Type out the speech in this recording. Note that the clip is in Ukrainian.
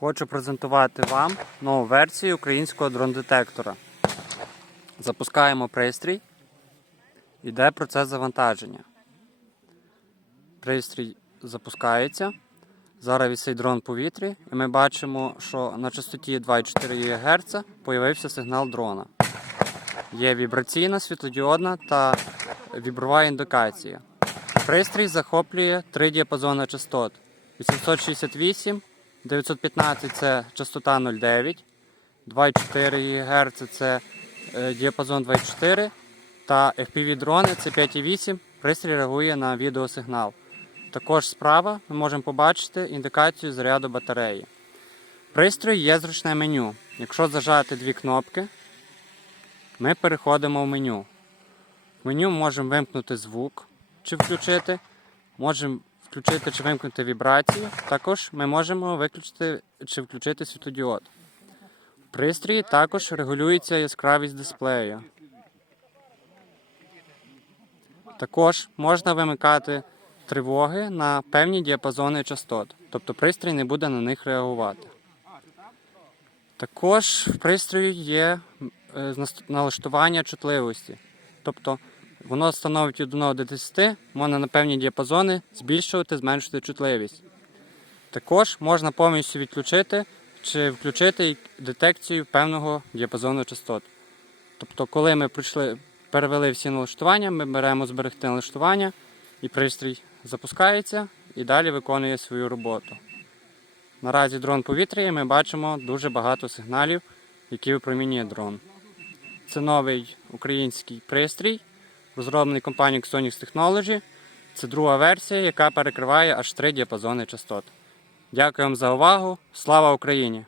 Хочу презентувати вам нову версію українського дрон-детектора. Запускаємо пристрій. Іде процес завантаження. Пристрій запускається. Зараз висить дрон в повітрі, і ми бачимо, що на частоті 2,4 ГГц появився сигнал дрона. Є вібраційна, світлодіодна та віброва індикація. Пристрій захоплює три діапазони частот: 868, 915 це частота 0,9, 2,4 ГГц це е, діапазон 2,4 та FPV дрони це 5,8. Пристрій реагує на відеосигнал. Також справа ми можемо побачити індикацію заряду батареї. Пристрій є зручне меню. Якщо зажати дві кнопки, ми переходимо в меню. В меню можемо вимкнути звук чи включити, можемо включити чи вимкнути вібрацію. Також ми можемо виключити чи включити світлодіод. В пристрої також регулюється яскравість дисплею. Також можна вимикати тривоги на певні діапазони частот, тобто пристрій не буде на них реагувати. Також в пристрої є е, налаштування чутливості. Тобто воно становить від 1 до 10, можна на певні діапазони збільшувати, зменшувати чутливість. Також можна повністю відключити чи включити детекцію певного діапазону частот. Тобто, коли ми пройшли, перевели всі налаштування, ми беремо зберегти налаштування і пристрій запускається і далі виконує свою роботу. Наразі дрон повітря і ми бачимо дуже багато сигналів, які випромінює дрон. Це новий український пристрій, розроблений компанією Xonix Technology. Це друга версія, яка перекриває аж три діапазони частот. Дякую вам за увагу. Слава Україні!